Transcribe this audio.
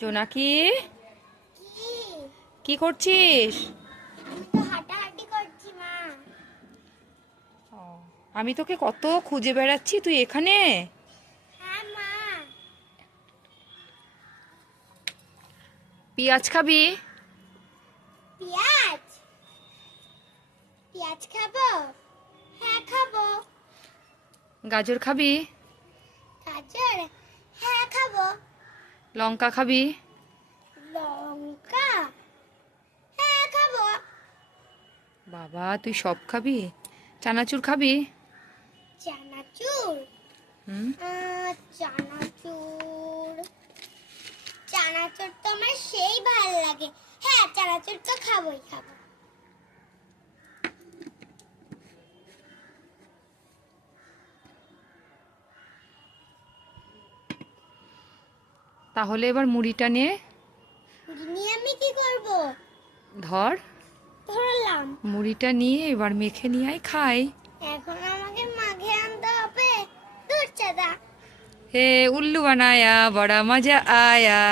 জোনাকি, কি? কি করছিস? আমি তো হাঁটাহাঁটি করছি মা। ও, আমি তোকে কত খুঁজে বেড়াচ্ছি, তুই এখানে? হ্যাঁ মা। পেঁয়াজ খাবি? পেঁয়াজ? পেঁয়াজ খাবো? হ্যাঁ খাবো। গাজর খাবি? গাজর? হ্যাঁ খাবো। লঙ্কা খাবি? লঙ্কা? হ্যাঁ খাবো। বাবা, তুই সব খাবি? চানাচুর খাবি? চানাচুর? হুম। চানাচুর, চানাচুর তো আমার সেই ভালো লাগে। হ্যাঁ, চানাচুর তো খাবোই খাবো। তাহলে এবার মুড়িটা নে। নিয়ে আমি কি করব? ধর, ধরলাম। মুড়িটা নিয়ে এবার মেখে নিয়ে আয়, খাই। এখন আমাকে মাঘে আনতে হবে। দূর চাঁদা। হে উল্লু বানায়া বড়া মজা আয়া।